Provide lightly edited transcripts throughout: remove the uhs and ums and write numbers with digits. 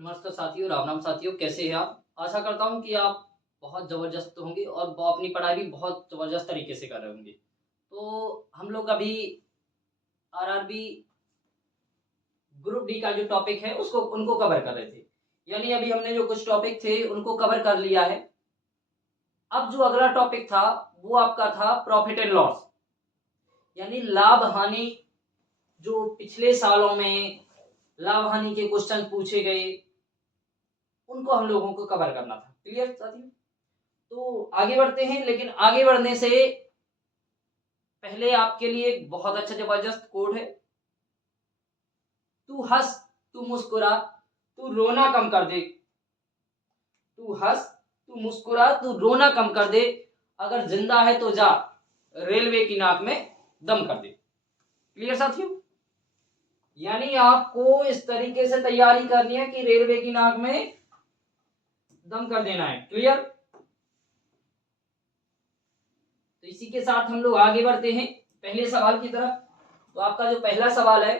नमस्कार साथियों, राम राम साथियों, कैसे हैं आप? आशा करता हूँ कि आप बहुत ज़बरदस्त होंगे और अपनी पढ़ाई भी बहुत ज़बरदस्त तरीके से कर रहे होंगे। तो हम लोग अभी आरआरबी ग्रुप डी का जो टॉपिक है उसको उनको कवर कर रहे थे। यानी अभी हमने जो कुछ टॉपिक थे उनको कवर कर लिया है। अब जो अगला टॉपिक था वो आपका था प्रॉफिट एंड लॉस, यानी लाभ हानि। जो पिछले सालों में लाभ हानि के क्वेश्चन पूछे गए उनको हम लोगों को कवर करना था। क्लियर साथियों? तो आगे बढ़ते हैं, लेकिन आगे बढ़ने से पहले आपके लिए एक बहुत अच्छा जबरदस्त कोड है। तू हंस, तू मुस्कुरा, तू रोना कम कर दे। तू हंस, तू मुस्कुरा, तू रोना कम कर दे। अगर जिंदा है तो जा, रेलवे की नाक में दम कर दे। क्लियर साथियों? यानी आपको इस तरीके से तैयारी करनी है कि रेलवे की नाक में दम कर देना है। क्लियर? तो इसी के साथ हम लोग आगे बढ़ते हैं पहले सवाल की तरफ। तो आपका जो पहला सवाल है,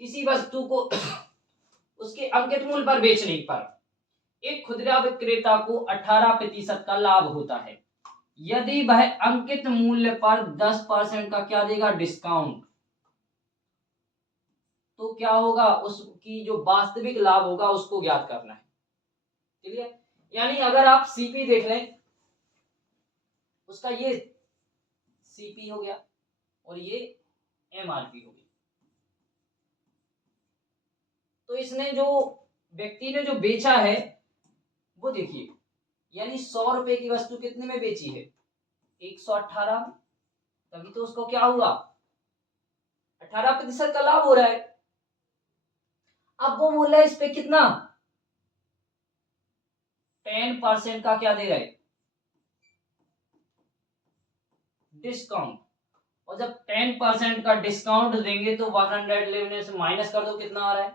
किसी वस्तु को उसके अंकित मूल्य पर बेचने पर एक खुदरा विक्रेता को 18% का लाभ होता है यदि वह अंकित मूल्य पर 10% का क्या देगा, डिस्काउंट। तो क्या होगा, उसकी जो वास्तविक लाभ होगा उसको ज्ञात करना है। क्लियर? यानी अगर आप सीपी देख लें, उसका ये सीपी हो गया और ये एमआरपी हो गई। तो इसने जो व्यक्ति ने जो बेचा है वो देखिए, यानी 100 रुपए की वस्तु कितने में बेची है, 118 में। तभी तो उसको क्या हुआ, 18% का लाभ हो रहा है। अब वो बोल रहा है इस पे कितना, 10% का क्या दे रहा है, डिस्काउंट। और जब 10% का डिस्काउंट देंगे तो 111 से माइनस कर दो, कितना आ रहा है,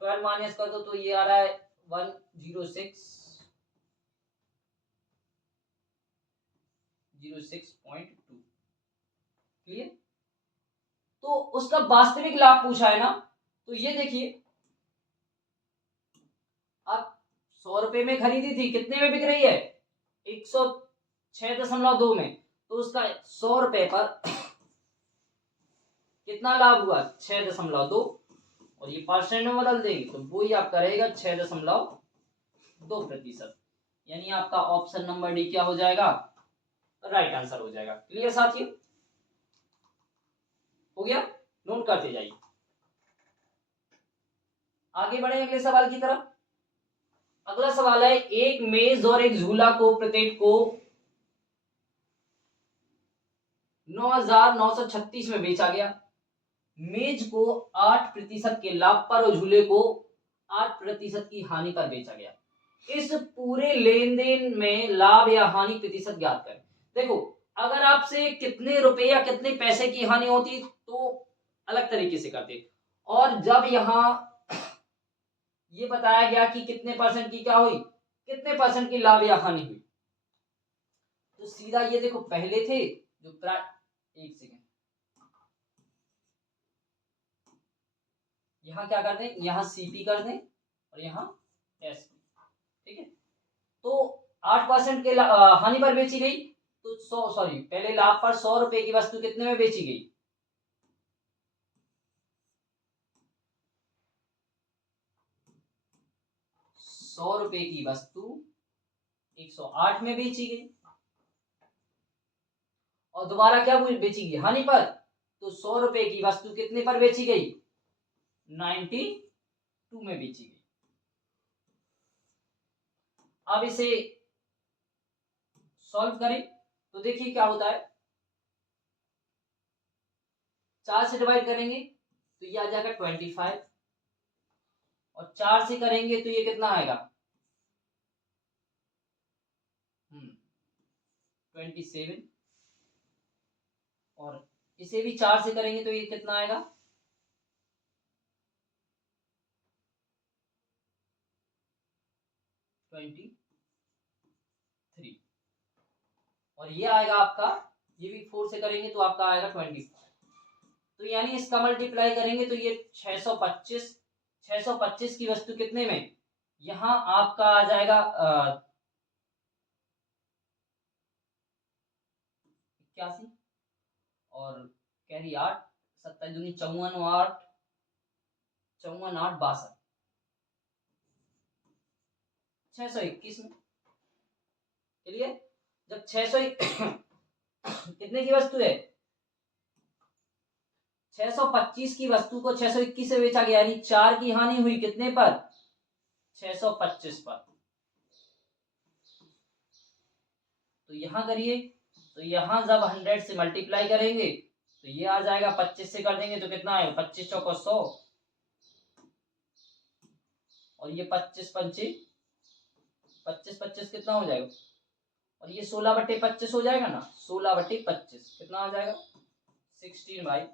12 माइनस कर दो तो ये आ रहा है 106.2। क्लियर? तो उसका वास्तविक लाभ पूछा है ना, तो ये देखिए, आप 100 रुपए में खरीदी थी, कितने में बिक रही है, 106.2 में। तो उसका 100 रुपए पर कितना लाभ हुआ, 6.2, और ये परसेंट में बदल देंगे तो वो ही आपका रहेगा 6.2%। यानी आपका ऑप्शन नंबर डी क्या हो जाएगा, राइट आंसर हो जाएगा। क्लियर साथियों? हो गया? नोट करते जाइए। आगे बढ़े अगले सवाल की तरफ। अगला सवाल है, एक मेज और एक झूला को प्रत्येक को 9,936 में बेचा गया। मेज को 8% के लाभ पर और झूले को 8% की हानि पर बेचा गया। इस पूरे लेन देन में लाभ या हानि प्रतिशत ज्ञात करें। देखो, अगर आपसे कितने रुपए या कितने पैसे की हानि होती तो अलग तरीके से करते, और जब यहां ये बताया गया कि कितने परसेंट की क्या हुई, कितने परसेंट की लाभ या हानि हुई, तो सीधा ये देखो, पहले थे जो एक सेकेंड, यहां क्या कर दें, यहां सीपी कर दें और यहां एस। ठीक है? तो 8% के हानि पर बेची गई, तो 100 पहले लाभ पर 100 रुपए की वस्तु कितने में बेची गई, 100 रुपए की वस्तु 108 में बेची गई, और दोबारा क्या बेची गई, हानि पर। तो 100 रुपए की वस्तु कितने पर बेची गई, 92 में बेची गई। अब इसे सॉल्व करें तो देखिए क्या होता है, 4 से डिवाइड करेंगे तो ये आ जाएगा 25, और 4 से करेंगे तो ये कितना आएगा, 27, और इसे भी 4 से करेंगे तो ये कितना आएगा, 23, और ये आएगा आपका, ये भी 4 से करेंगे तो आपका आएगा 24। तो यानी इसका मल्टीप्लाई करेंगे तो ये 625 की वस्तु कितने में, यहाँ आपका आ जाएगा 81 और कैरी 8, 27 दूनी 54 और 8, 54 8 62, 621 में। चलिए जब 600 कितने की वस्तु है, 625 की वस्तु को 621 से बेचा गया, यानी 4 की हानि हुई कितने पर, 625 पर। तो यहां करिए, तो यहां जब 100 से मल्टीप्लाई करेंगे तो ये आ जाएगा, 25 से कर देंगे तो कितना आएगा, 25 चौको 100 और ये 25 पंचे 25 25 कितना हो जाएगा, और ये 16/25 हो जाएगा ना, 16/25 कितना आ जाएगा, 16/25।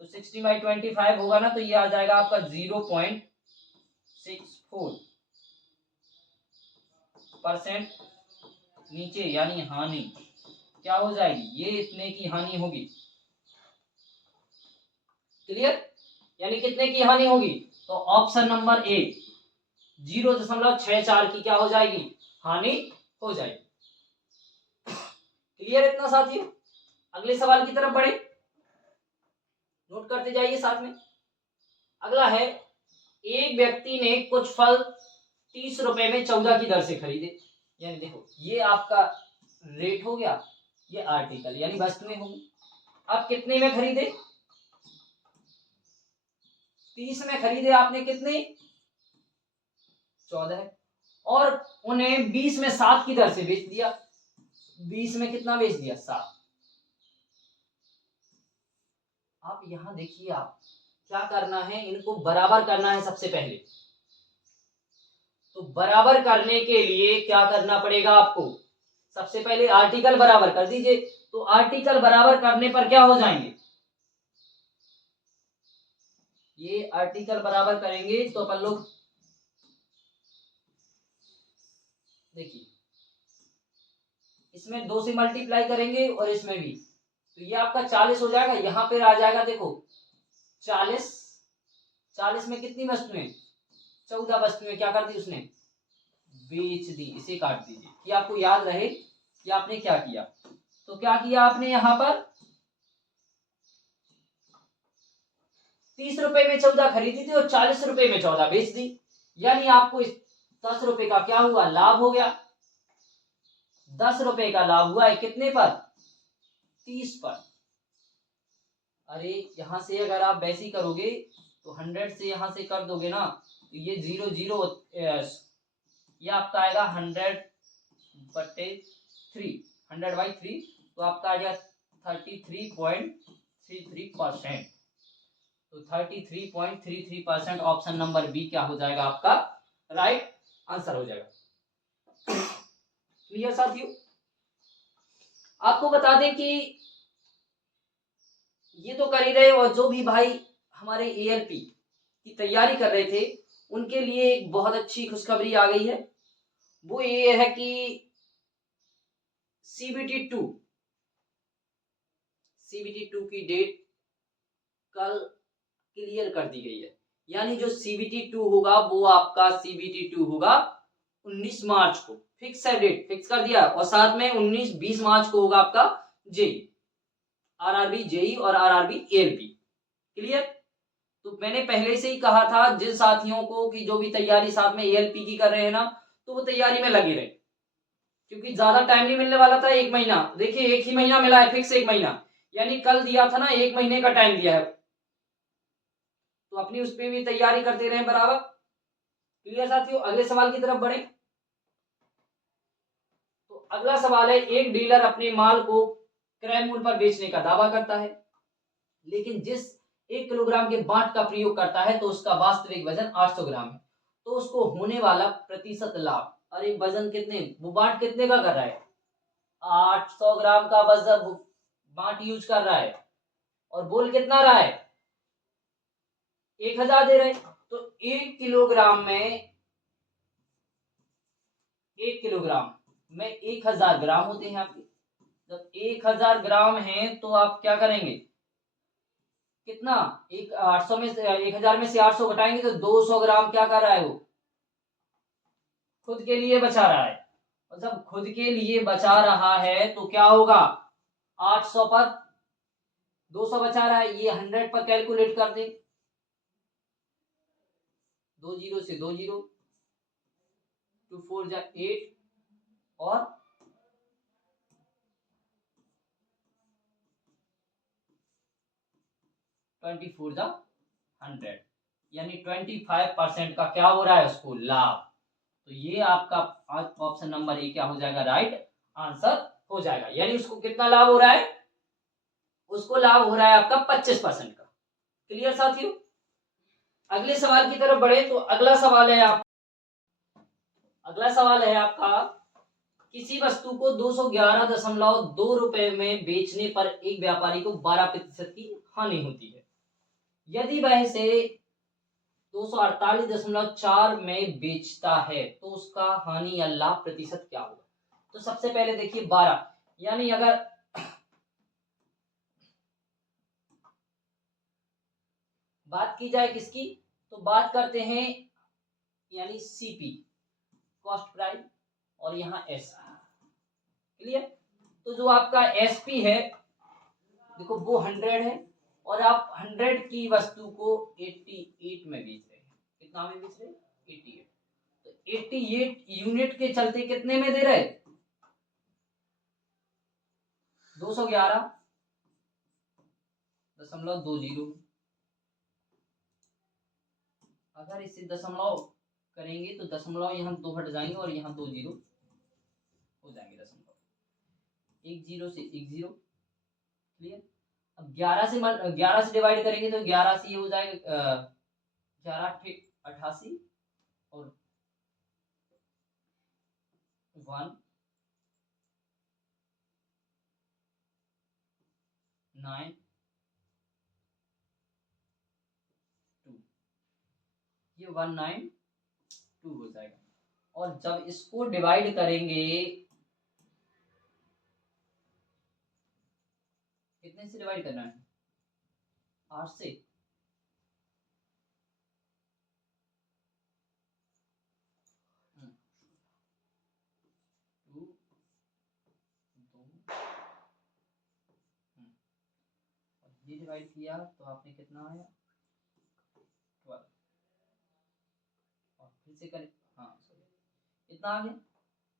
तो 16/25 होगा ना, तो ये आ जाएगा आपका 0.64% नीचे, यानी हानि क्या हो जाएगी, ये इतने की हानि होगी। क्लियर, यानी कितने की हानि होगी, तो ऑप्शन नंबर ए 0.64 की क्या हो जाएगी, हानि हो जाएगी। क्लियर इतना साथियों, अगले सवाल की तरफ बढ़े, नोट करते जाइए साथ में। अगला है, एक व्यक्ति ने कुछ फल 30 रुपए में 14 की दर से खरीदे, यानी देखो ये आपका रेट हो गया, ये आर्टिकल यानी वस्तुएं होंगी। आप कितने में खरीदे, 30 में खरीदे आपने, कितने 14, और उन्हें 20 में 7 की दर से बेच दिया, 20 में कितना बेच दिया, 7। आप यहां देखिए, आप क्या करना है, इनको बराबर करना है सबसे पहले। तो बराबर करने के लिए क्या करना पड़ेगा आपको, सबसे पहले आर्टिकल बराबर कर दीजिए। तो आर्टिकल बराबर करने पर क्या हो जाएंगे, ये आर्टिकल बराबर करेंगे तो अपन लोग देखिए, इसमें 2 से मल्टीप्लाई करेंगे और इसमें भी, तो ये आपका 40 हो जाएगा, यहां पर आ जाएगा देखो 40 में कितनी वस्तुएं, 14 वस्तुएं क्या कर दी उसने, बेच दी। इसे काट दीजिए कि आपको याद रहे कि आपने क्या किया। तो क्या किया आपने, यहां पर 30 रुपए में 14 खरीदी थी और 40 रुपए में 14 बेच दी, यानी आपको इस 10 रुपए का क्या हुआ, लाभ हो गया। 10 रुपए का लाभ हुआ है कितने पर, 30 पर। अरे यहां से अगर आप वैसे ही करोगे तो 100 से यहां से कर दोगे ना, तो ये 0 0, ये आपका आएगा 100/3, 100/3, तो आपका आ गया 33.33%। तो 33.33% ऑप्शन नंबर बी क्या हो जाएगा, आपका राइट आंसर हो जाएगा। क्लियर साथियों, आपको बता दें कि ये तो कर ही रहे, और जो भी भाई हमारे एएलपी की तैयारी कर रहे थे उनके लिए एक बहुत अच्छी खुशखबरी आ गई है। वो ये है कि सीबीटी 2 की डेट कल क्लियर कर दी गई है, यानी जो सीबीटी 2 होगा वो आपका सीबीटी 2 होगा 19 मार्च को, फिक्स है, डेट फिक्स कर दिया, और साथ में 19-20 मार्च को होगा आपका जेई, आरआरबी जेई और आरआरबी एएलपी। क्लियर, तो मैंने पहले से ही कहा था जिन साथियों को कि जो भी तैयारी साथ में एएलपी की कर रहे हैं ना, तो वो तैयारी में लगे रहे, क्योंकि ज्यादा टाइम नहीं मिलने वाला था, 1 महीना, देखिए 1 ही महीना मिला है, फिक्स 1 महीना, यानी कल दिया था ना, 1 महीने का टाइम दिया है, तो अपनी उस पर भी तैयारी करते रहे बराबर। क्लियर साथियों, अगले सवाल की तरफ बढ़े। तो अगला सवाल है, एक डीलर अपने माल को क्रय मूल्य पर बेचने का दावा करता है, लेकिन जिस 1 किलोग्राम के बाट का प्रयोग करता है तो उसका वास्तविक वजन 800 ग्राम है, तो उसको होने वाला प्रतिशत लाभ, अरे वजन कितने, वो बाट कितने का कर रहा है, 800 ग्राम का वजन बाट यूज कर रहा है, और बोल कितना रहा है, 1000 दे रहे, तो 1 किलोग्राम में 1000 ग्राम होते हैं आपके, जब 1000 ग्राम है तो आप क्या करेंगे, कितना, एक 800 में से 1000 में से 800 घटाएंगे तो 200 ग्राम क्या कर रहा है वो, खुद के लिए बचा रहा है। और जब खुद के लिए बचा रहा है तो क्या होगा, 800 पर 200 बचा रहा है, ये 100 पर कैलकुलेट कर दे, 2 जीरो से 2 जीरो, 2 4 जा 8 और 24 जा 100, यानी 25% का क्या हो रहा है उसको लाभ। तो ये आपका ऑप्शन नंबर ए क्या हो जाएगा, राइट आंसर हो जाएगा। यानी उसको कितना लाभ हो रहा है, उसको लाभ हो रहा है आपका 25% का। क्लियर साथियों। अगले सवाल की तरफ बढ़े तो अगला सवाल है आपका, किसी वस्तु को 211.2 रुपए में बेचने पर एक व्यापारी को 12% की हानि होती है। यदि वह इसे 248.4 में बेचता है तो उसका हानि या लाभ प्रतिशत क्या होगा। तो सबसे पहले देखिए 12, यानी अगर बात की जाए किसकी, तो बात करते हैं यानी सीपी, कॉस्ट प्राइस, और यहाँ एस। क्लियर। तो जो आपका एसपी है देखो वो 100 है और आप 100 की वस्तु को 88 में बेच रहे हैं। कितना में बेच रहे हैं, 88। तो 88 यूनिट के चलते कितने में दे रहे, 211.20। अगर इसे दशमलव करेंगे तो दशमलव यहाँ 2 हट जाएंगे और यहाँ 2 जीरो हो जाएंगे, दशमलव 1 जीरो से 1 जीरो। क्लियर। अब 11 से डिवाइड करेंगे तो 11 से ये हो जाएगा 11 88 और 1 9 2, ये 192 हो जाएगा। और जब इसको डिवाइड करेंगे कितने से डिवाइड करना है, 8 से। ये डिवाइड किया तो आपने कितना आया 12, और फिर से करें, हाँ सॉरी कितना आ गया,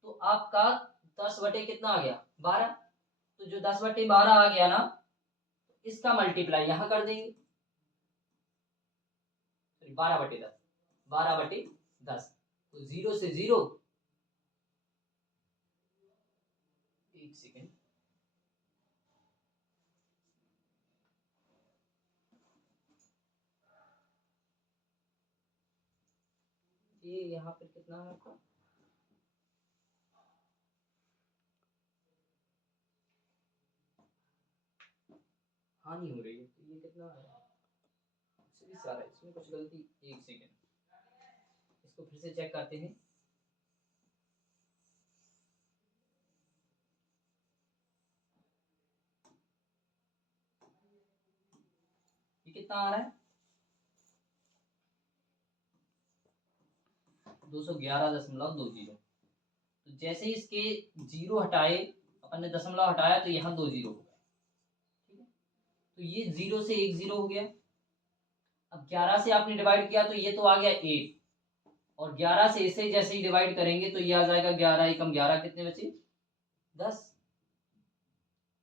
तो आपका 10 बटे कितना आ गया 12। तो जो 10 बटे 12 आ गया ना, इसका मल्टीप्लाई यहाँ कर देंगे, 12 बटे 10, 12 बटे 10, तो 0 से 0, एक सेकेंड, ये यहाँ पर कितना है आपका, हानि हो रही है, तो ये कितना है, सारा इसमें कुछ गलती, एक सेकेंड, इसको फिर से चेक करते हैं। ये कितना आ रहा है 211.20। तो जैसे ही इसके जीरो हटाए, अपन ने दशमलव हटाया तो यहाँ 2 जीरो हो गए। ठीक है, तो ये 0 से 1 जीरो हो गया। अब 11 से आपने डिवाइड किया तो ये तो आ गया 8, और 11 से इसे जैसे ही डिवाइड करेंगे तो ये आ जाएगा 11 एकम 11, कितने बचे 10।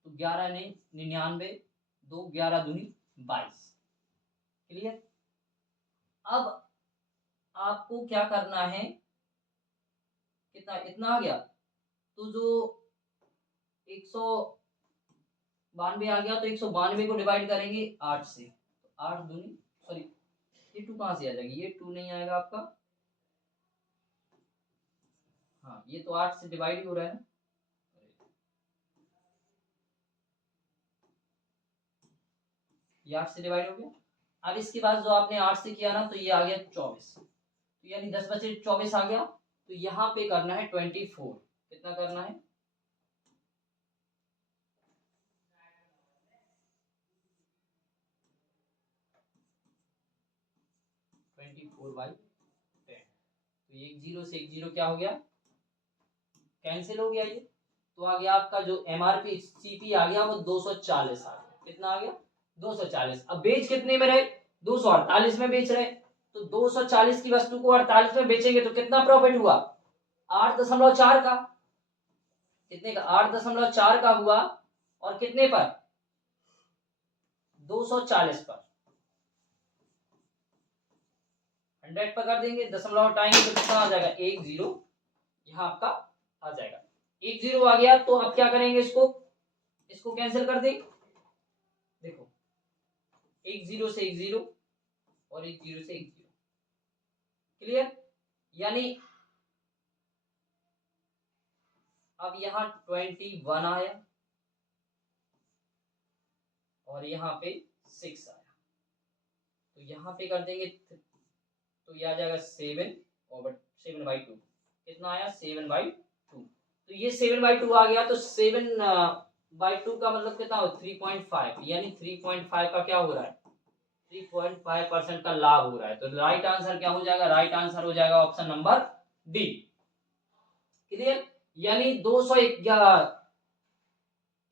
तो 11 ने 99, 2 11 दूनी 22। क्लियर। अब आपको क्या करना है, कितना इतना आ गया, तो जो 192 आ गया तो 192 को डिवाइड करेंगे 8 से, तो 8 दूनी, सॉरी ये 2 कहाँ से आ जाएगी, ये 2 नहीं आएगा आपका, हाँ ये तो 8 से डिवाइड ही हो रहा है ना, ये 8 से डिवाइड हो गया। अब इसके बाद जो आपने 8 से किया ना तो ये आ गया 24, तो यानी 10 बचे 24 आ गया। तो यहाँ पे करना है 24, कितना करना है 24/10। तो एक जीरो से एक जीरो क्या हो गया, कैंसिल हो गया ये। तो आ गया आपका जो एमआरपी सीपी आ गया वो 240 आ गया। कितना आ गया, 240। अब बेच कितने में रहे, 248 में बेच रहे। तो 240 की वस्तु को 48 में बेचेंगे तो कितना प्रॉफिट हुआ, 8.4 का। कितने का, 8.4 का हुआ। और कितने पर, 240 पर। 100 पर कर देंगे, दशमलव हटाएंगे तो कितना आ जाएगा, 1 0 यहाँ आपका आ जाएगा। 1 0 आ गया। तो अब क्या करेंगे, इसको कैंसिल कर देंगे। देखो 1 0 से 1 0 और 1 0 से 1 0, क्लियर। यानी अब यहाँ 21 आया और यहाँ पे 6 आया। तो यहाँ पे कर देंगे तो ये आ जाएगा 7 और 7/2। कितना आया, 7/2। तो ये 7/2 आ गया। तो 7/2 का मतलब कितना हो, 3.5। यानी 3.5 का क्या हो रहा है, 3.5% का लाभ हो रहा है। तो राइट आंसर क्या हो जाएगा, राइट आंसर हो जाएगा ऑप्शन नंबर डी, क्लियर। यानी 211,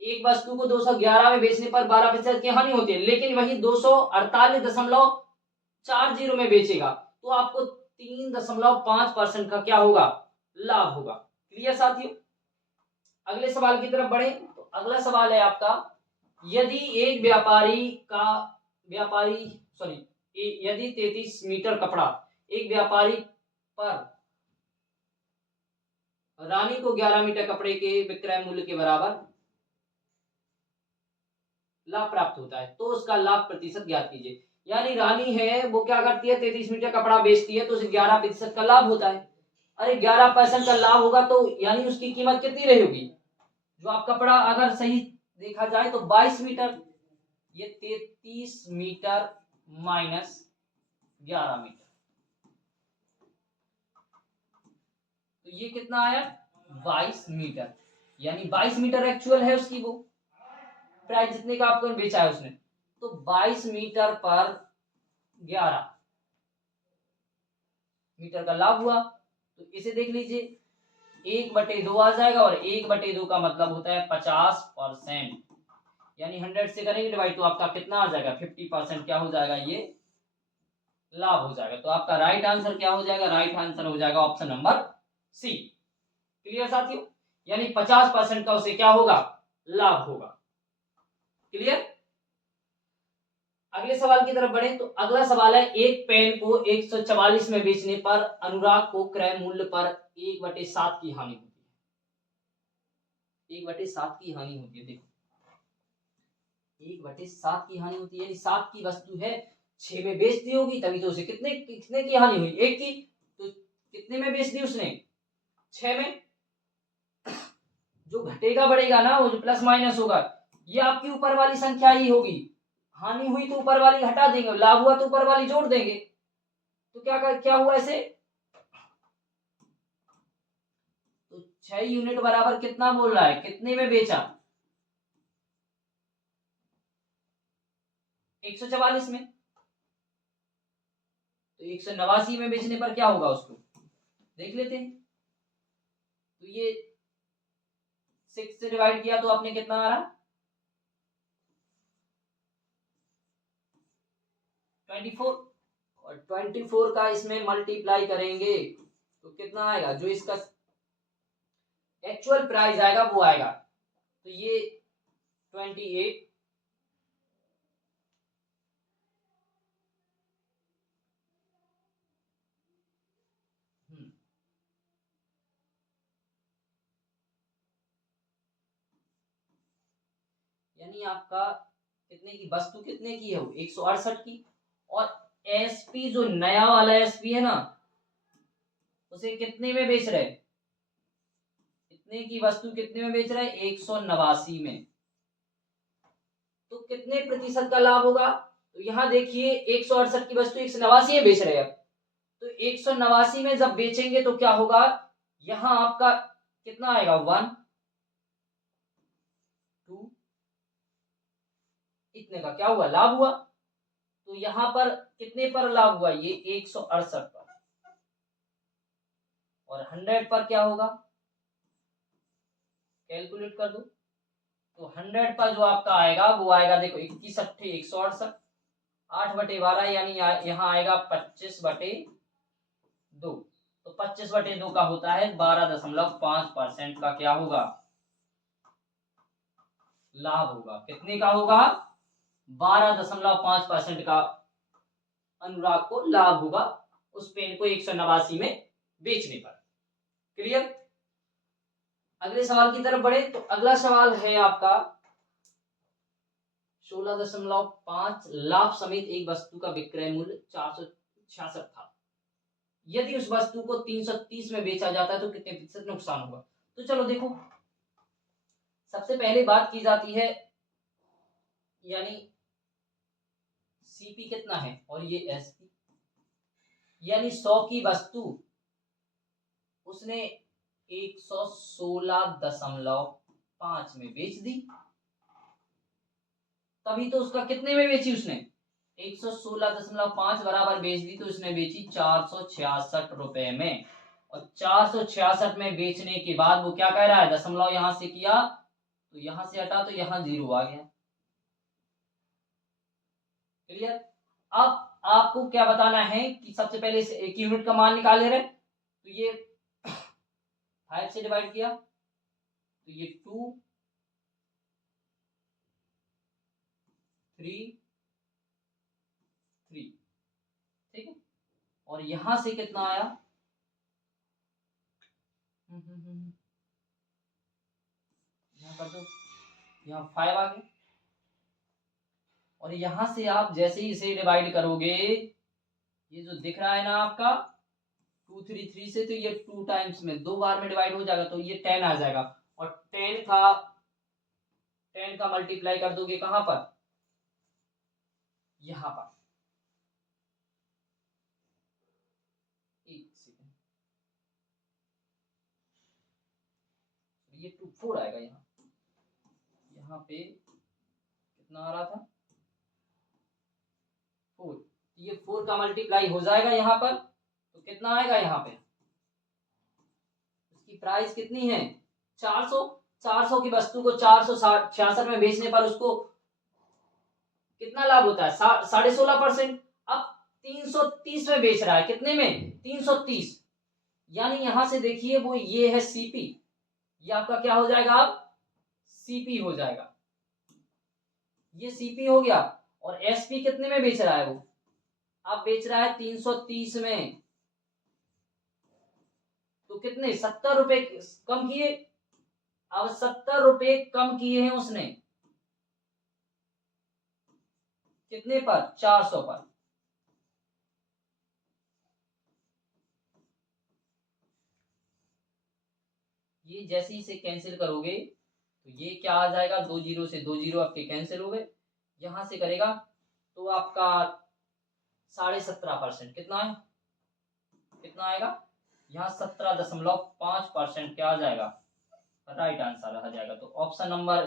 एक वस्तु को 211 में बेचने पर 12% की हानि होती है, लेकिन वही 248.40 में बेचेगा तो आपको 3.5% का क्या होगा, लाभ होगा। क्लियर साथियों। अगले सवाल की तरफ बढ़े तो अगला सवाल है आपका, यदि एक यदि 33 मीटर कपड़ा एक व्यापारी पर रानी को 11 मीटर कपड़े के विक्रय मूल्य के बराबर लाभ प्राप्त होता है, तो उसका लाभ प्रतिशत ज्ञात कीजिए। यानी रानी है वो क्या करती है, 33 मीटर कपड़ा बेचती है तो उसे 11% का लाभ होता है। अरे 11% का लाभ होगा तो यानी उसकी कीमत कितनी रहेगी, जो आप कपड़ा अगर सही देखा जाए तो 22 मीटर, ये 33 मीटर माइनस 11 मीटर, तो ये कितना आया, 22 मीटर। यानी 22 मीटर एक्चुअल है उसकी, वो प्राइस जितने का आपको बेचा है उसने। तो 22 मीटर पर 11 मीटर का लाभ हुआ। तो इसे देख लीजिए, 1/2 आ जाएगा और 1/2 का मतलब होता है 50%। यानी 100 से करेंगे डिवाइड तो आपका कितना आ जाएगा, 50% क्या हो जाएगा, ये लाभ हो जाएगा। तो आपका राइट आंसर क्या हो जाएगा, राइट आंसर हो जाएगा ऑप्शन नंबर सी। क्लियर साथियों। यानी 50% का उसे क्या होगा, लाभ होगा। क्लियर। अगले सवाल की तरफ बढ़े तो अगला सवाल है, एक पेन को 144 में बेचने पर अनुराग को क्रय मूल्य पर 1/7 की हानि होती है। 1/7 की हानि होती है। देखो 1/7 की हानि होती है, यानी 7 की वस्तु है, 6 में बेच दी होगी, तभी तो उसे कितने कितने की हानि हुई, 1 की। तो कितने में बेच दी उसने, 6 में। जो घटेगा बढ़ेगा ना, वो जो प्लस माइनस होगा, ये आपकी ऊपर वाली संख्या ही होगी। हानि हुई तो ऊपर वाली हटा देंगे, लाभ हुआ तो ऊपर वाली जोड़ देंगे। तो क्या हुआ ऐसे, तो 6 यूनिट बराबर कितना बोल रहा है, कितने में बेचा, 144 में। तो 189 में बेचने पर क्या होगा उसको देख लेते हैं। तो ये 6 से डिवाइड किया तो आपने कितना आ रहा, 24। और 24 का इसमें मल्टीप्लाई करेंगे तो कितना आएगा, जो इसका एक्चुअल प्राइस आएगा वो आएगा। तो ये 28 यानी आपका कितने की वस्तु, कितने की है वो, 168 की। और एसपी जो नया वाला एसपी है ना, उसे कितने में बेच रहे, कितने की वस्तु कितने में बेच रहे हैं, 189 में। तो कितने प्रतिशत का लाभ होगा, तो यहां देखिए 168 की वस्तु 189 में बेच रहे हैं। तो 189 में जब बेचेंगे तो क्या होगा, यहां आपका कितना आएगा, 1 2, इतने का क्या हुआ, लाभ हुआ। तो यहाँ पर कितने पर लाभ हुआ, ये 168 पर, और 100 पर क्या होगा, कैलकुलेट कर दो। तो 100 पर जो आपका आएगा वो आएगा, देखो 21 अट्ठे 168, 8/12 यानी यहाँ आएगा 25/2। तो 25/2 का होता है 12.5% का क्या होगा, लाभ होगा। कितने का होगा, 12.5% का अनुराग को लाभ होगा उस पेन को 189 में बेचने पर। क्लियर। अगले सवाल की तरफ बढ़े तो अगला सवाल है आपका 16.5 लाख समेत एक वस्तु का विक्रय मूल्य 466 था। यदि उस वस्तु को 330 में बेचा जाता है तो कितने प्रतिशत नुकसान होगा। तो चलो देखो, सबसे पहले बात की जाती है, यानी सीपी कितना है और ये एसपी, यानी 100 की वस्तु उसने 116.5 में बेच दी, तभी तो उसका कितने में बेची उसने, 116.5 बराबर बेच दी, तो उसने बेची 466 रुपए में। और 466 में बेचने के बाद वो क्या कह रहा है, दशमलव यहां से किया तो यहां से हटा तो यहां 0 आ गया। क्लियर। अब आपको क्या बताना है कि सबसे पहले इसे एक यूनिट का मान निकाले रहे, तो ये 5 से डिवाइड किया तो ये 2 3 3, ठीक है। और यहां से कितना आया, यहां कर दो, यहाँ 5 आ गया। और यहां से आप जैसे ही इसे डिवाइड करोगे, ये जो दिख रहा है ना आपका 233 से, तो ये 2 टाइम्स में 2 बार में डिवाइड हो जाएगा, तो ये 10 आ जाएगा। और 10 का मल्टीप्लाई कर दोगे कहां पर, यहां पर, एक सेकेंड, ये 4 आएगा। यहाँ पे कितना आ रहा था, 4, ये 4 का मल्टीप्लाई हो जाएगा यहाँ पर, तो कितना आएगा, यहाँ पे उसकी प्राइस कितनी है 400। 400 की वस्तु को 466 में बेचने पर उसको कितना लाभ होता है, 16.5%। अब 330 में बेच रहा है, कितने में, 330, यानी यहां से देखिए वो ये है सीपी, ये आपका क्या हो जाएगा, अब सीपी हो जाएगा, ये सीपी हो गया। और एसपी कितने में बेच रहा है, वो अब बेच रहा है 330 में, तो कितने 70 रुपए कम किए। अब 70 रुपए कम किए हैं उसने, कितने पर, 400 पर। ये जैसे ही इसे कैंसिल करोगे तो ये क्या आ जाएगा, 2 जीरो से 2 जीरो आपके कैंसिल हो गए। यहां से करेगा तो आपका 17.5%, कितना है, कितना आएगा, यहाँ 17.5% क्या आ जाएगा, राइट आंसर आ जाएगा। तो ऑप्शन नंबर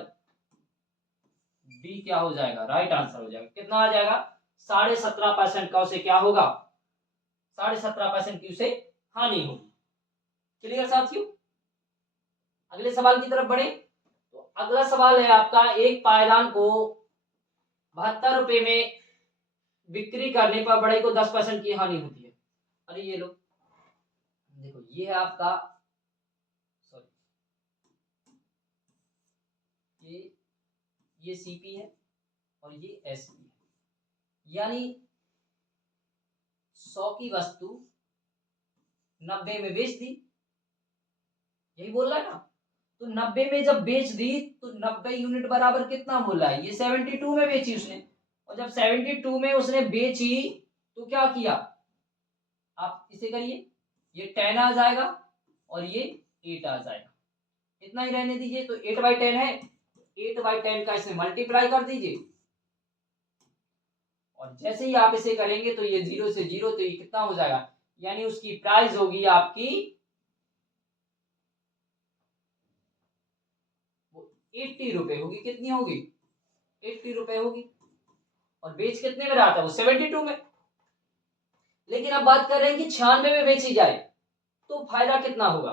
डी क्या हो जाएगा, राइट आंसर हो जाएगा। कितना आ जाएगा, 17.5% का उसे क्या होगा, 17.5% की उसे हानि होगी। क्लियर साथियों। अगले सवाल की तरफ बढ़े तो अगला सवाल है आपका, एक पायदान को 72 रुपए में बिक्री करने पर बड़े को 10% की हानि होती है। अरे ये लो, देखो ये है आपका, सॉरी, ये सीपी है और ये एसपी है, यानी 100 की वस्तु 90 में बेच दी, यही बोल रहा है ना। तो 90 में जब बेच दी तो 90 यूनिट बराबर कितना बोला है, ये 72 में बेची उसने। और जब 72 में उसने बेची तो क्या किया, आप इसे करिए, ये 10 आ जाएगा और ये 8 आ जाएगा, इतना ही रहने दीजिए। तो 8/10 है, 8/10 का इसे मल्टीप्लाई कर दीजिए, और जैसे ही आप इसे करेंगे तो ये 0 से 0, तो ये कितना हो जाएगा, यानी उसकी प्राइस होगी आपकी 80 रुपए होगी। कितनी होगी, 80 रुपए होगी। और बेच कितने में रहा था वो 72 में। लेकिन अब बात कर रहे हैं कि 96 में बेची जाए तो फायदा कितना होगा।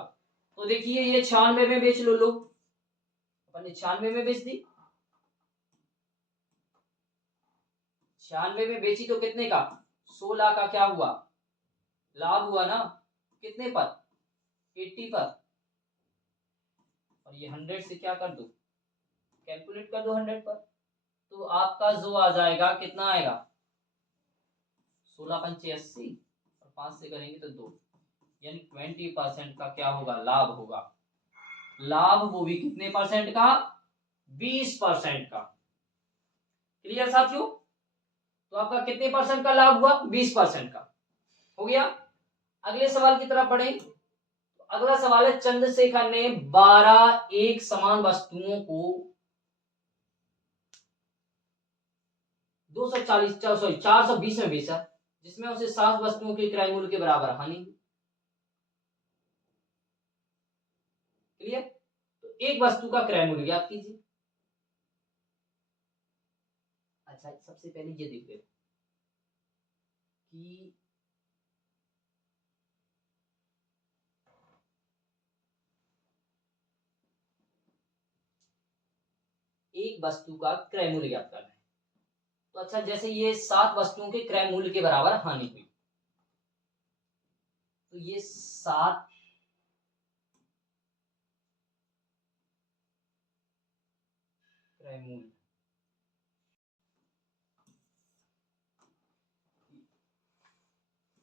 तो देखिए ये 96 में बेच लो लोग, अपन ने 96 में बेच दी, 96 में बेची तो कितने का 16 का क्या हुआ लाभ हुआ ना, कितने पर 80 पर, और ये 100 से क्या कर दो कैलकुलेट कर दो 100 पर, तो आपका जो आ जाएगा कितना आएगा 16 पंचे 80 और 5 से करेंगे तो 2, यानी 20% का क्या होगा लाभ होगा। लाभ वो भी कितने परसेंट का 20% का। क्लियर साथियों, तो आपका कितने परसेंट का लाभ हुआ 20% का हो गया। अगले सवाल की तरफ बढ़े। अगला सवाल है चंद्रशेखर ने 12 एक समान वस्तुओं को 420 में बेचा, जिसमें उसे 7 वस्तुओं के क्रय मूल्य के बराबर हानि। क्लियर, तो एक वस्तु का क्रय मूल्य ज्ञात कीजिए। अच्छा सबसे पहले ये देख ले कि एक वस्तु का क्रय मूल्य ज्ञात करना है। तो अच्छा जैसे ये 7 वस्तुओं के क्रय मूल्य के बराबर हानि हुई, तो ये 7 क्रय मूल्य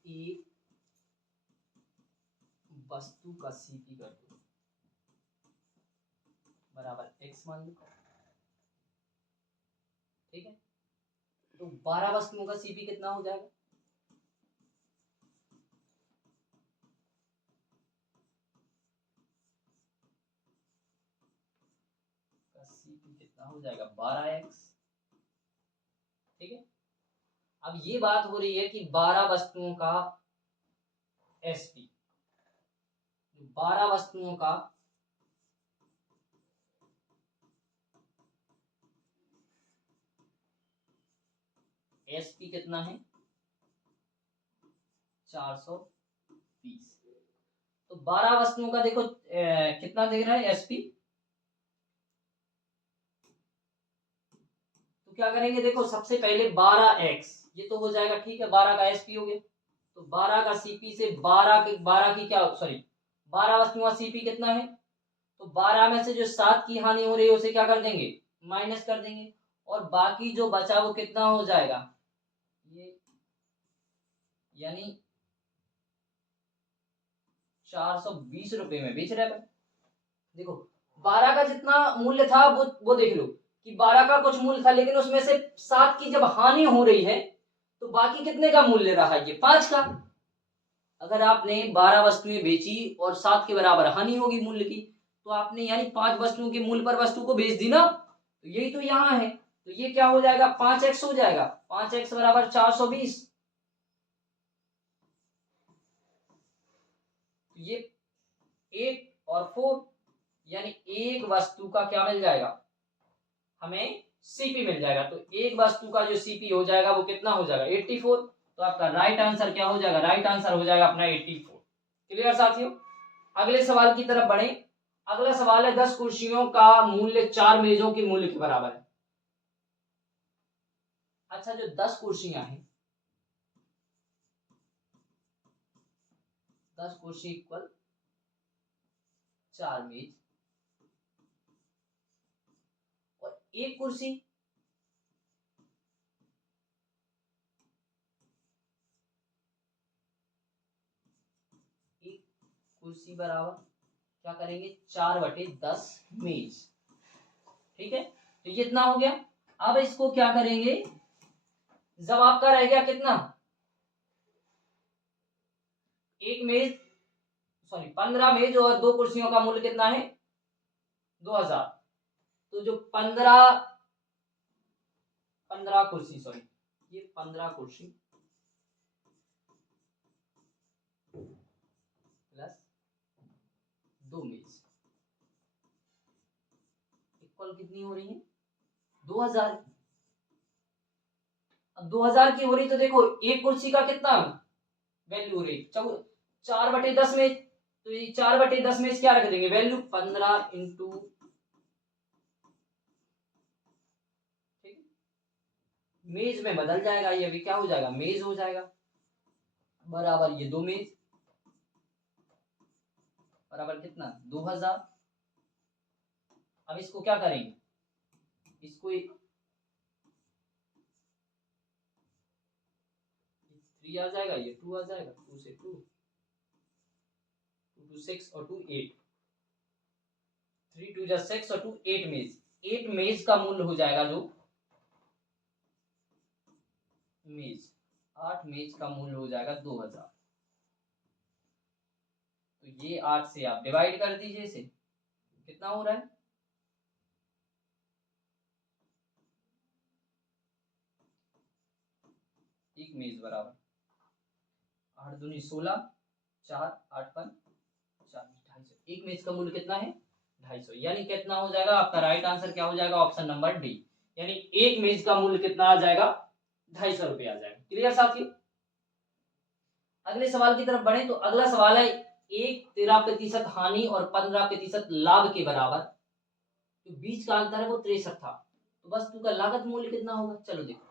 एक वस्तु का सीपी कर दो बराबर एक्स मान लो, ठीक है। तो 12 वस्तुओं का सीपी कितना हो जाएगा, सीपी कितना हो जाएगा 12x, ठीक है। अब ये बात हो रही है कि 12 वस्तुओं का एसपी, 12 वस्तुओं का एसपी कितना है 420। तो 12 वस्तुओं का देखो कितना दे रहा है एसपी, तो क्या करेंगे देखो सबसे पहले 12x, ये तो हो जाएगा ठीक है, 12 का एसपी हो गया, तो 12 का सीपी से 12 की क्या सॉरी 12 वस्तुओं का सीपी कितना है, तो 12 में से जो 7 की हानि हो रही है उसे क्या कर देंगे माइनस कर देंगे, और बाकी जो बचा वो कितना हो जाएगा ये, यानी 420 रुपए में बेच रहे हैं। देखो 12 का जितना मूल्य था वो देख लो कि 12 का कुछ मूल्य था, लेकिन उसमें से 7 की जब हानि हो रही है तो बाकी कितने का मूल्य रहा ये 5 का। अगर आपने 12 वस्तुएं बेची और 7 के बराबर हानि होगी मूल्य की, तो आपने यानी 5 वस्तुओं के मूल्य पर वस्तु को बेच दी ना, तो यही तो यहाँ है, तो ये क्या हो जाएगा 5x हो जाएगा, 5x बराबर 420। तो ये 8 और 4 यानी एक वस्तु का क्या मिल जाएगा हमें सीपी मिल जाएगा, तो एक वस्तु का जो सीपी हो जाएगा वो कितना हो जाएगा 84। तो आपका राइट आंसर क्या हो जाएगा, राइट आंसर हो जाएगा अपना 84। क्लियर साथियों, अगले सवाल की तरफ बढ़े। अगला सवाल है 10 कुर्सियों का मूल्य 4 मेजों के मूल्य के बराबर है। अच्छा जो 10 कुर्सियां हैं, 10 कुर्सी इक्वल 4 मेज, और एक कुर्सी कुर्सी बराबर क्या करेंगे 4/10 मेज, ठीक है। तो ये इतना हो गया। अब इसको क्या करेंगे, जब आपका रह गया कितना एक मेज सॉरी 15 मेज और 2 कुर्सियों का मूल्य कितना है 2000, तो जो 15 कुर्सी सॉरी ये 15 कुर्सी प्लस 2 मेज इक्वल कितनी हो रही है 2000। अब 2000 की हो रही तो देखो एक कुर्सी का कितना वैल्यू हो रही, 4/10 में, तो ये 4/10 में क्या रख देंगे वैल्यू 15 इंटू, मेज में बदल जाएगा ये, अभी क्या हो जाएगा मेज हो जाएगा, बराबर ये 2 मेज बराबर कितना 2000। अब इसको क्या करेंगे, इसको 3 आ जाएगा, ये 2 आ जाएगा, 2 से 2 2 6 और 2 8, 3 2 6 और 2 8 मेज, 8 मेज का मूल्य हो जाएगा जो मेज, 8 मेज का मूल्य हो जाएगा 2000। तो ये 8 से आप डिवाइड कर दीजिए, इसे कितना हो रहा है, एक मेज बराबर 8 दूनी 16, 4 8 पर 40, 250। एक मेज का मूल्य कितना है 250, यानी कितना हो जाएगा आपका राइट आंसर, क्या हो जाएगा ऑप्शन नंबर डी, यानी एक मेज का मूल्य कितना आ जाएगा 250 रुपये आ जाएगा। क्लियर साथियों, अगले सवाल की तरफ बढ़े तो अगला सवाल है, एक 13% हानि और 15% लाभ के बराबर, जो बीच का अंतर है वो 63 था, तो वस्तु का लागत मूल्य कितना होगा। चलो देखो,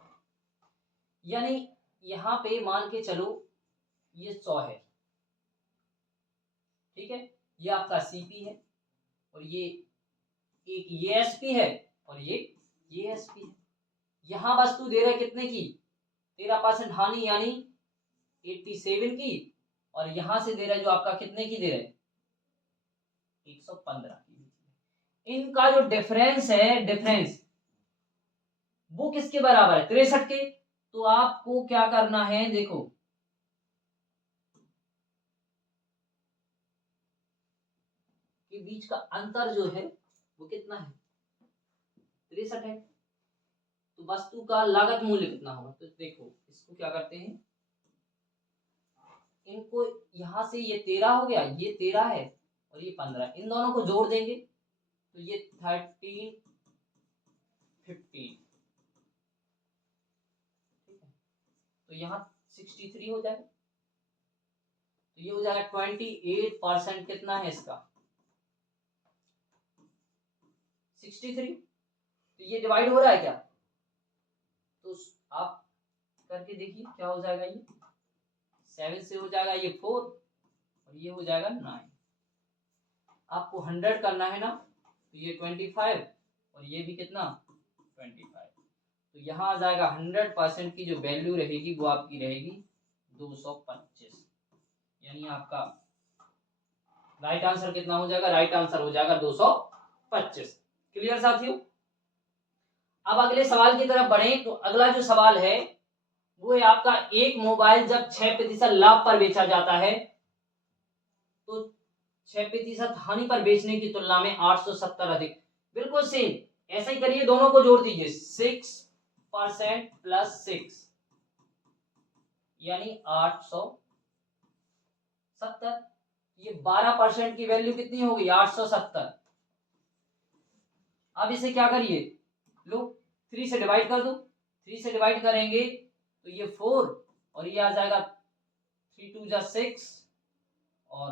यानी यहाँ पे मान के चलो ये 100 है, ठीक है, ये आपका सीपी है, और ये एक ये एसपी है, और ये एसपी है। यहाँ वस्तु दे रहा है कितने की 13% हानि यानी 87 की, और यहां से दे रहा है जो आपका कितने की दे रहा है 115 की। इनका जो डिफरेंस है, डिफरेंस वो किसके बराबर है 63 के। तो आपको क्या करना है, देखो कि बीच का अंतर जो है वो कितना है 63 है, तो वस्तु का लागत मूल्य कितना होगा। तो देखो इसको क्या करते हैं, इनको यहां से ये 13 हो गया, ये 13 है और ये 15, इन दोनों को जोड़ देंगे तो ये 13 15, तो यहाँ 63 हो जाएगा, तो ये हो जाएगा 28%, कितना है इसका 63, तो ये डिवाइड हो रहा है क्या, तो आप करके देखिए क्या हो जाएगा, ये 7 से हो जाएगा ये 4 और ये हो जाएगा 9। आपको 100 करना है ना, तो ये 25 और ये भी कितना 25, तो यहाँ आ जाएगा 100% की जो वैल्यू रहेगी वो आपकी रहेगी 225, यानी आपका राइट आंसर कितना हो जाएगा, राइट आंसर हो जाएगा 225। क्लियर साथियों, अब अगले सवाल की तरफ बढ़े तो अगला जो सवाल है वो है आपका, एक मोबाइल जब 6% लाभ पर बेचा जाता है तो 6% हानि पर बेचने की तुलना में 870 अधिक। बिल्कुल सेम ऐसा ही करिए, दोनों को जोड़ दीजिए 6% प्लस 6 यानी 870, ये 12% की वैल्यू कितनी होगी 870। अब इसे क्या करिए, लो 3 से डिवाइड कर दो, 3 से डिवाइड करेंगे तो ये 4 और ये आ जाएगा 3 2 जा 6 और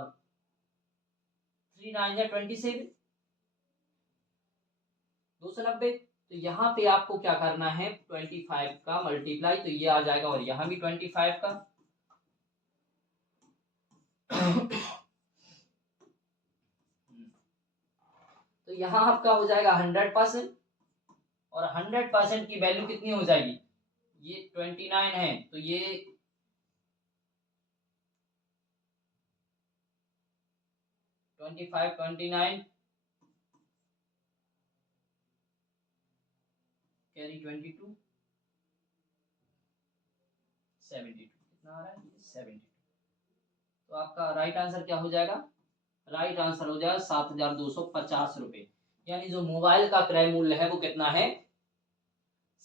3 9 जा 27, 290। तो यहाँ पे आपको क्या करना है 25 का मल्टीप्लाई, तो ये आ जाएगा और यहाँ भी 25 का तो यहाँ आपका हो जाएगा 100%, और 100% की वैल्यू कितनी हो जाएगी, ये 29 है तो ये 25 29 कैरी 22 72, कितना आ रहा है 72, तो आपका राइट आंसर क्या हो जाएगा, राइट आंसर हो जाएगा 7250 रुपए, यानी जो मोबाइल का क्रय मूल्य है वो कितना है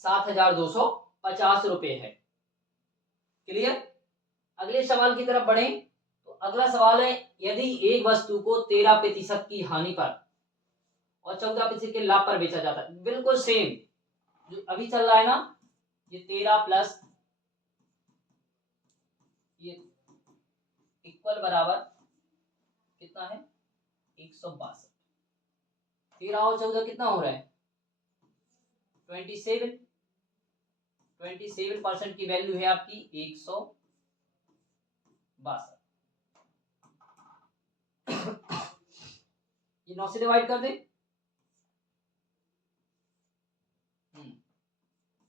7250 रुपए है। क्लियर, अगले सवाल की तरफ बढ़े तो अगला सवाल है, यदि एक वस्तु को 13% की हानि पर और 14% के लाभ पर बेचा जाता है, बिल्कुल सेम जो अभी चल रहा है ना, ये 13 प्लस ये इक्वल बराबर कितना है 162। 13 और 14 कितना हो रहा है 27। 27% की वैल्यू है आपकी 162। ये 9 से डिवाइड कर दें।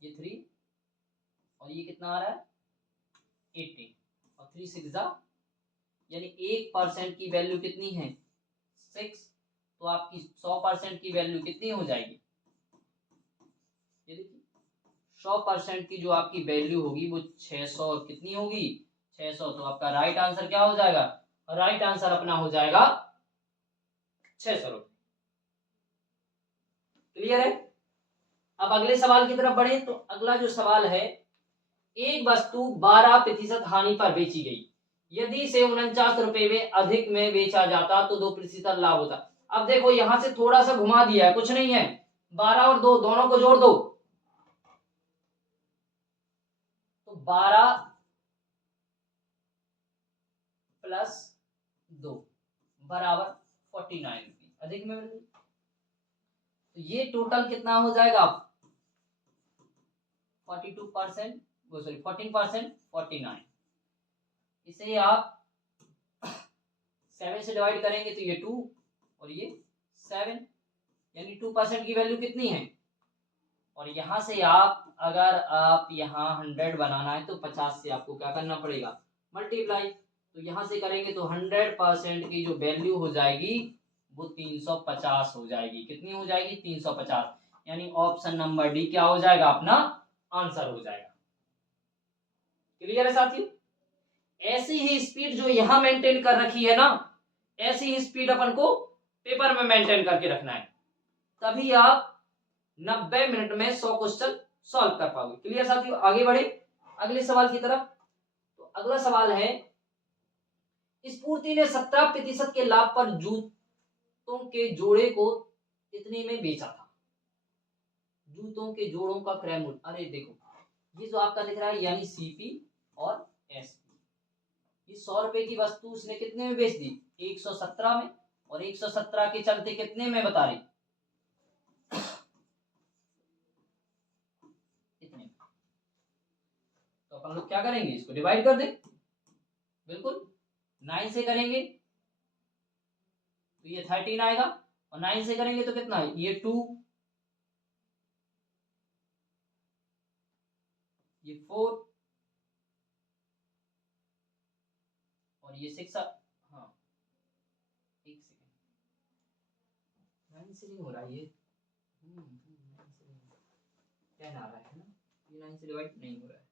ये 3 और ये कितना आ रहा है 80 और 3 6 यानी 1% की वैल्यू कितनी है 6। तो आपकी 100% की वैल्यू कितनी हो जाएगी ये देखिए 100% की जो आपकी वैल्यू होगी वो 600 कितनी होगी 600। तो आपका राइट आंसर क्या हो जाएगा राइट आंसर अपना हो जाएगा 600 रुपये। क्लियर है। अब अगले सवाल की तरफ बढ़े तो अगला जो सवाल है एक वस्तु 12% हानि पर बेची गई, यदि इसे 49 रुपए में अधिक में बेचा जाता तो 2% लाभ होता। अब देखो यहां से थोड़ा सा घुमा दिया है, कुछ नहीं है 12 और 2 दोनों को जोड़ दो तो 12 प्लस 2 बराबर 49 रुपीज अधिक में मिल गई। तो ये टोटल कितना हो जाएगा 42% सॉरी 14% 49। इसे आप 7 से डिवाइड करेंगे तो ये 2 और ये 7 यानी 2% की वैल्यू कितनी है। और यहां से आप अगर आप यहाँ 100 बनाना है तो 50 से आपको क्या करना पड़ेगा मल्टीप्लाई। तो यहां से करेंगे तो 100% की जो वैल्यू हो जाएगी वो 350 हो जाएगी। कितनी हो जाएगी 350 यानी ऑप्शन नंबर डी क्या हो जाएगा अपना आंसर हो जाएगा। क्लियर है साथियों। ऐसी ही स्पीड जो यहां मेंटेन कर रखी है ना ऐसी ही स्पीड अपन को पेपर में मेंटेन करके रखना है, तभी आप 90 मिनट में 100 क्वेश्चन सॉल्व कर पाओगे। क्लियर साथियों। आगे बढ़े अगले सवाल की तरफ। तो अगला सवाल है स्फूर्ति ने 17% के लाभ पर जूतों के जोड़े को कितने में बेचा था। जूतों के जोड़ों का क्रय मूल्य, अरे देखो ये जो आपका दिख रहा है यानी सीपी और एसपी, ये 100 रुपए की वस्तु उसने कितने में बेच दी 117 में और 117 के चलते कितने में बता रही इतने में। तो अपन लोग क्या करेंगे इसको डिवाइड कर दें। बिल्कुल 9 से करेंगे तो ये 13 आएगा और 9 से करेंगे तो कितना है ये 2 ये 4 और ये 6। हाँ एक सेकेंड 9 से नहीं हो रहा ये 10 आ रहा है ना, ये 9 से डिवाइड नहीं हो रहा है।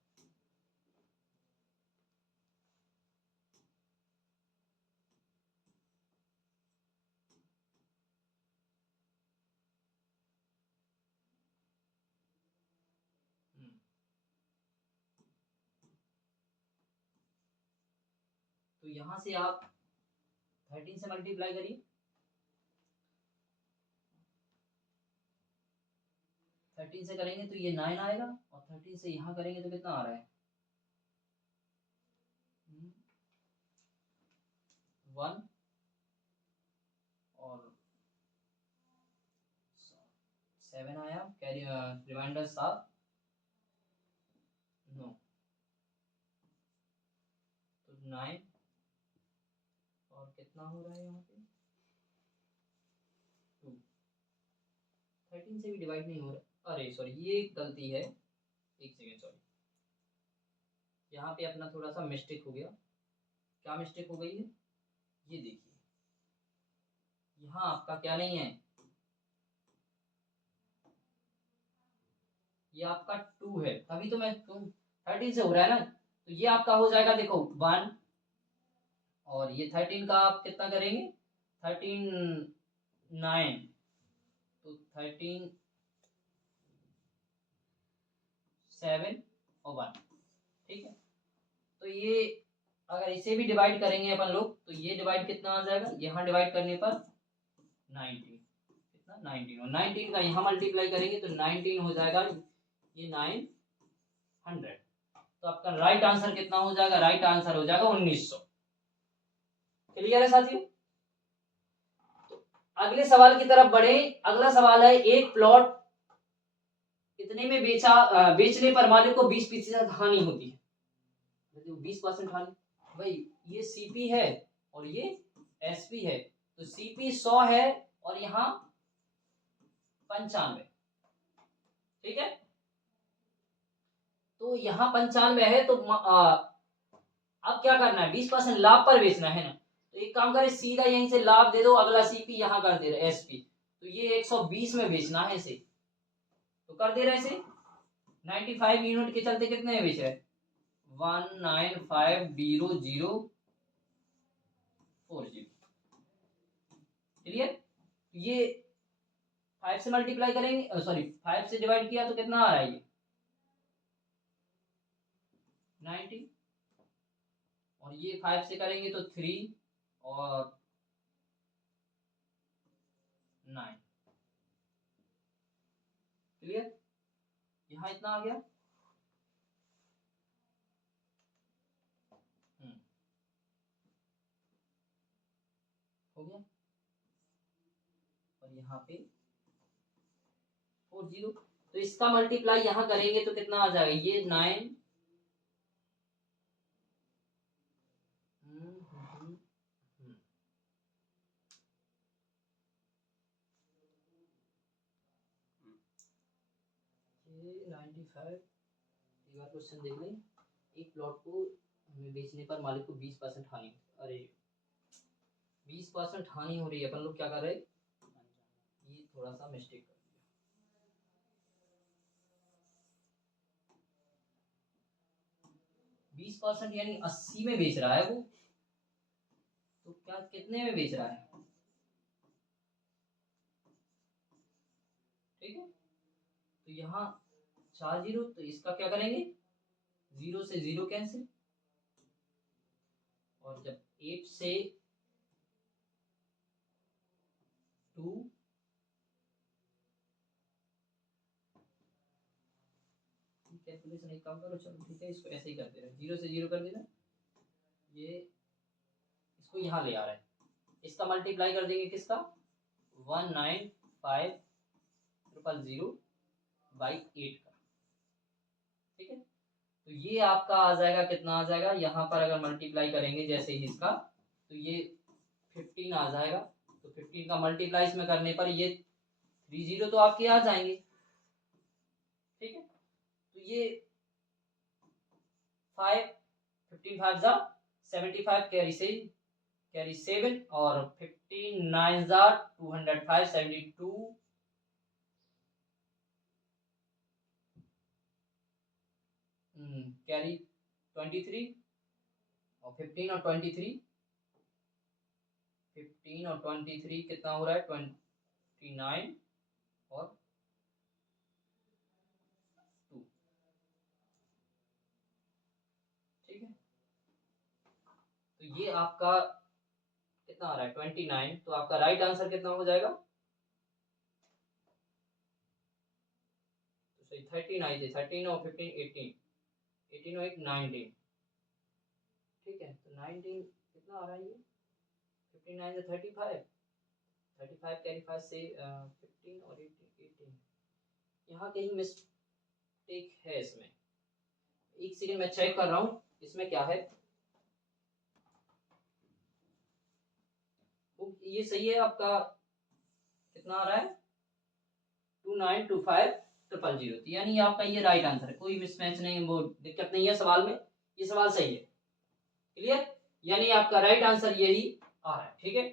तो यहां से आप 13 से मल्टीप्लाई करिए 13 से करेंगे तो ये 9 आएगा और 13 से यहां करेंगे तो कितना आ रहा है 1 और 7 आया कैरी रिमाइंडर 7 नो तो 9 और कितना हो रहा है यहाँ पे 2। 13 से भी डिवाइड नहीं हो रहा, अरे सॉरी ये गलती है एक सेकेंड सॉरी, यहाँ पे अपना थोड़ा सा मिस्टेक हो गया। क्या मिस्टेक हो गई है ये देखिए यहाँ आपका क्या नहीं है ये आपका 2 है तभी तो मैं 13 से हो रहा है ना। तो ये आपका हो जाएगा देखो 1 और ये 13 का आप कितना करेंगे 13 9 तो 13 7 और 1 ठीक है। तो ये अगर इसे भी डिवाइड करेंगे अपन लोग तो ये डिवाइड कितना आ जाएगा यहाँ डिवाइड करने पर 19 कितना 19 और 19 का यहाँ मल्टीप्लाई करेंगे तो 19 हो जाएगा ये 9 100। तो आपका राइट आंसर कितना हो जाएगा? राइट आंसर हो जाएगा 1900। क्लियर है साथियों? तो अगले सवाल की तरफ बढ़े। अगला सवाल है, एक प्लॉट कितने में बेचने पर मालिक को 20% हानि होती है? 20% हानि भाई, ये सीपी है और ये एसपी है। तो सीपी 100 है और यहाँ 95। ठीक है, तो यहाँ 95 है। तो अब क्या करना है? 20% लाभ पर बेचना है ना। तो एक काम करें, सीधा यहीं से लाभ दे दो, अगला सीपी यहाँ कर दे रहे एसपी। तो ये 120 में बेचना है इसे, तो कर दे रहे इसे 95 यूनिट के चलते कितने में बेच रहे? 1950040। क्लियर? ये 5 से मल्टीप्लाई करेंगे, सॉरी 5 से डिवाइड किया तो कितना आ रहा है? ये 90, और ये 5 से करेंगे तो 3 और 9। क्लियर? यहाँ इतना आ गया। हो गया, और यहाँ पे 40। तो इसका मल्टीप्लाई यहाँ करेंगे तो कितना आ जाएगा? ये 9 95। एक बार क्वेश्चन देख लें। एक प्लॉट को बेचने पर मालिक को 20% हानि। अरे 20% हानि हो रही है, अपन लोग क्या कर रहे हैं? ये थोड़ा सा मिस्टेक कर दिया। 20% यानी 80 में बेच रहा है वो, तो क्या कितने में बेच रहा है? ठीक है, तो यहाँ 4 जीरो, तो इसका क्या करेंगे? 0 से 0 कैंसिल, और जब 8 से 2, कैलकुलेशन एक काम करो, चलो ठीक है, इसको ऐसे ही करते रहे, 0 से 0 कर देना। ये इसको यहाँ ले आ रहा है, इसका मल्टीप्लाई कर देंगे किसका? 19500 बाई 8 का। ठीक है, तो ये आपका आ जाएगा, कितना आ जाएगा? यहाँ पर अगर मल्टीप्लाई करेंगे जैसे ही इसका, तो ये 15 आ जाएगा। तो 15 का मल्टीप्लाई इसमें करने पर ये 30 तो आपके आ जाएंगे। ठीक है, तो ये 5 15 5 जा 75 कैरी 7, और 15 9 जा 205 72, कैरी 23, और 15 और 23, 15 और 23 कितना हो रहा है? 29 और 2। ठीक है, तो ये आपका कितना आ रहा है? 29। तो आपका राइट आंसर कितना हो जाएगा? तो सही 13 आई थी, 13 और 15 18, 18 और 1 19। ठीक है, तो 19 कितना आ रहा है? ये 59 से 35, 35 कैरी 5 से 15 और 18। यहाँ कहीं मिस्टेक है इसमें, एक सेकंड मैं चेक कर रहा हूँ इसमें क्या है। ये सही है आपका, कितना आ रहा है? 2925000, यानी आपका ये राइट आंसर है, कोई मिसमैच नहीं, वो दिक्कत नहीं है सवाल में, ये सवाल सही है। क्लियर? यानी आपका राइट आंसर यही आ रहा है। ठीक है,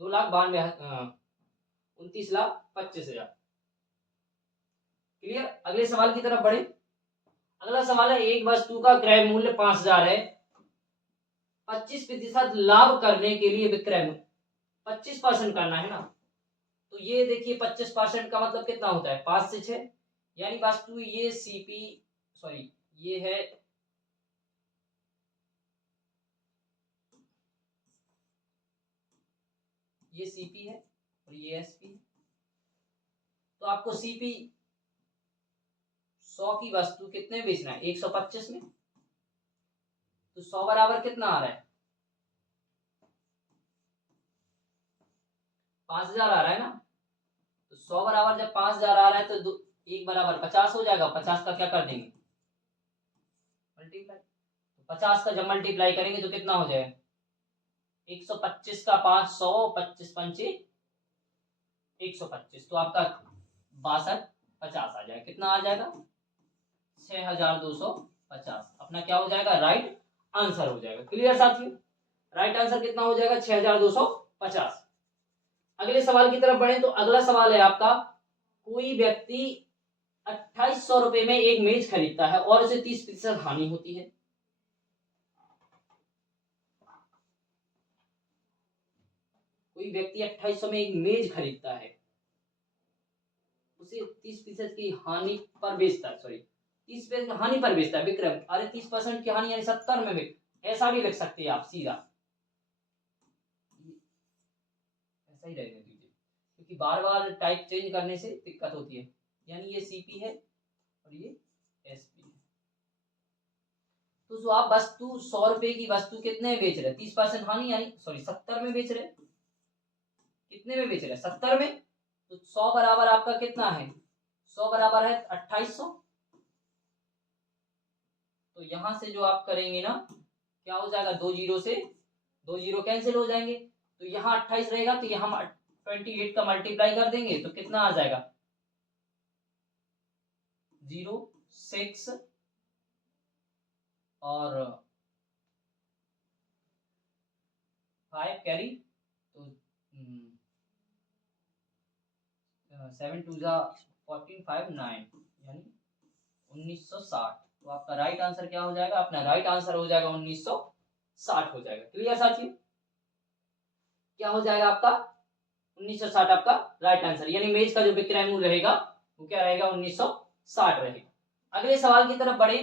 2,29,25,000। क्लियर? अगले सवाल की तरफ बढ़े। अगला सवाल है, एक वस्तु का क्रय मूल्य 5000 है, 25% लाभ करने के लिए विक्रय 25% करना है ना। तो ये देखिए 25% का मतलब कितना होता है? 5 से 6, यानी वस्तु ये सीपी, सॉरी ये है, ये सीपी है और ये एसपी। तो आपको सीपी 100 की वस्तु कितने में बेचना है? 125 में। तो 100 बराबर कितना आ रहा है? 5000 आ रहा है ना। तो 100 बराबर जब 5000 आ रहा है तो 1 बराबर 50 हो जाएगा। 50 का क्या कर देंगे? मल्टीप्लाई। 50 का जब मल्टीप्लाई करेंगे तो कितना हो जाएगा? 125 का 500, 25 पंचे 125, तो आपका 62 50 आ जाएगा। कितना आ जाएगा? 6250 अपना क्या हो जाएगा? राइट आंसर हो जाएगा। क्लियर साथियों? राइट आंसर कितना हो जाएगा? 6250। अगले सवाल की तरफ बढ़े तो अगला सवाल है आपका, कोई व्यक्ति 2800 रुपए में एक मेज खरीदता है और उसे 30% हानि होती है। कोई व्यक्ति 2800 में एक मेज खरीदता है, उसे 30% की हानि पर बेचता है, सॉरी 30% की हानि पर बेचता है। विक्रम, अरे 30% की हानि यानी 70 में बेच, ऐसा भी लिख सकते हैं आप सीधा, ऐसा ही रहने दीजिए क्योंकि बार बार टाइप चेंज करने से दिक्कत होती है। यानी ये सीपी है और ये एसपी है। तो जो आप वस्तु 100 रुपए की वस्तु कितने में बेच रहे हैं? 30% हानि यानी सॉरी 70 में बेच रहे हैं। कितने में बेच रहे हैं? 70 में। तो 100 बराबर आपका कितना है? 100 बराबर है 2800। तो यहां से जो आप करेंगे ना, क्या हो जाएगा? 2 जीरो से 2 जीरो कैंसिल हो जाएंगे। तो यहाँ 28 रहेगा तो यहाँ 28 का मल्टीप्लाई कर देंगे तो कितना आ जाएगा? 0 6 और 5 कैरी, तो 7 टू जा 14 5 9 यानी 1960। तो आपका राइट आंसर क्या हो जाएगा? अपना राइट आंसर हो जाएगा 1960 हो जाएगा। क्लियर साथियों? क्या हो जाएगा आपका? 1960 आपका राइट आंसर, यानी मेज का जो विक्रय मूल्य रहेगा वो क्या रहेगा? 1960 रहेगा। अगले सवाल की तरफ बढ़े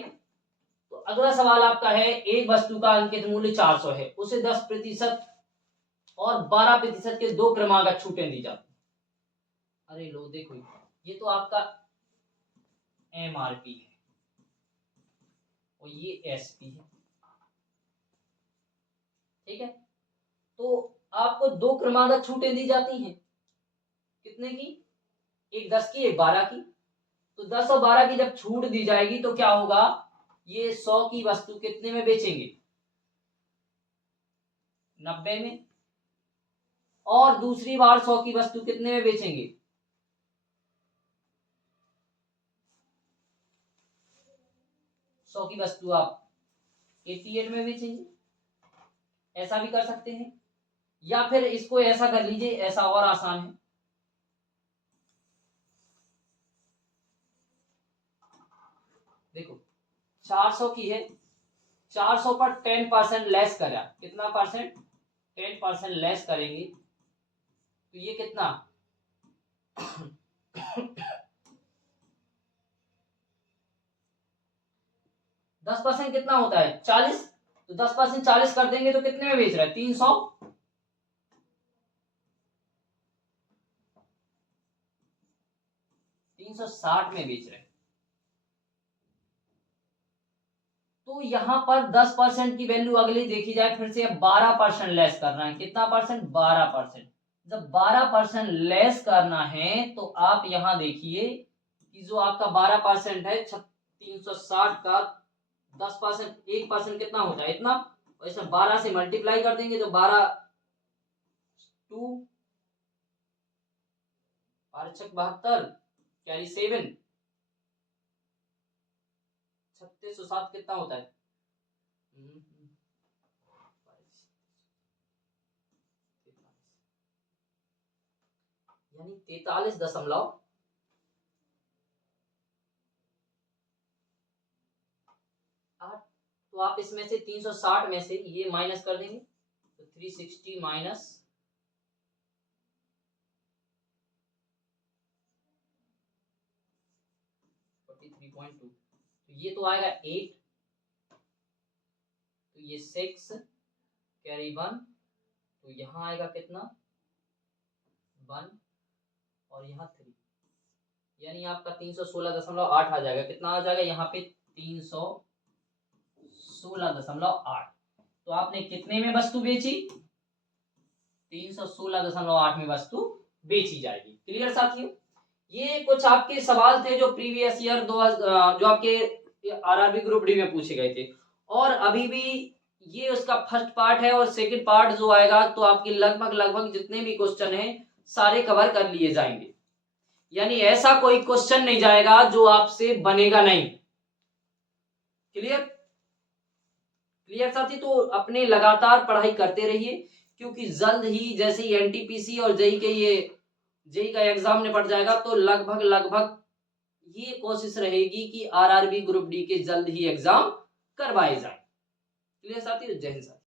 तो अगला सवाल आपका है, एक वस्तु का अंकित मूल्य 400 है, उसे 10% और 12% के दो क्रमागत छूटें दी जाती। अरे लो देखो, ये तो आपका एमआरपी है और ये एसपी है, ठीक है। तो आपको दो क्रमागत छूटें दी जाती हैं। कितने की? एक 10 की, एक 12 की। तो 10 और 12 की जब छूट दी जाएगी तो क्या होगा? ये 100 की वस्तु कितने में बेचेंगे? 90 में। और दूसरी बार 100 की वस्तु कितने में बेचेंगे? 100 की वस्तु आप 88 में बेचेंगे। ऐसा भी कर सकते हैं, या फिर इसको ऐसा कर लीजिए, ऐसा और आसान है। देखो 400 की है, 400 पर 10% लेस करा, कितना परसेंट? 10% लेस करेंगे तो ये कितना? 10% कितना होता है? 40। तो 10% 40 कर देंगे तो कितने में बेच रहा है? 300। 360 में बेच रहे हैं। तो यहां पर 10% की वैल्यू अगली देखी जाए फिर से, अब 12% लेस करना है। कितना परसेंट? 12%। जब 12% लेस करना है तो आप यहां देखिए कि जो आपका 12% है 360 का 10%, 1% कितना होता है? इतना। और इसमें 12 से मल्टीप्लाई कर देंगे तो 12 2 72 कैरी 7 3607 कितना होता है? यानी 43.8। तो आप इसमें से 360 में से ये माइनस कर देंगे तो 360 माइनस 43.2, तो ये तो आएगा 8, तो ये 6 कैरी 1, तो यहाँ आएगा कितना? 1 और यहाँ 3, यानी आपका 316.8 आ जाएगा। कितना आ जाएगा यहाँ पे 316.8। तो आपने कितने में वस्तु बेची? 316.8 में वस्तु बेची जाएगी। क्लियर साथियों? ये कुछ आपके सवाल थे जो प्रीवियस ईयर जो आपके आरआरबी ग्रुप डी में पूछे गए थे, और अभी भी ये उसका फर्स्ट पार्ट है, और सेकंड पार्ट जो आएगा तो आपके लगभग जितने भी क्वेश्चन हैं सारे कवर कर लिए जाएंगे। यानी ऐसा कोई क्वेश्चन नहीं जाएगा जो आपसे बनेगा नहीं। क्लियर? क्लियर साथी? तो अपने लगातार पढ़ाई करते रहिए, क्योंकि जल्द ही जैसे ही एनटीपीसी और जेई का एग्जाम निपट जाएगा तो लगभग ये कोशिश रहेगी कि आरआरबी ग्रुप डी के जल्द ही एग्जाम करवाए जाए। क्लियर साथी? जय हिंद साथी।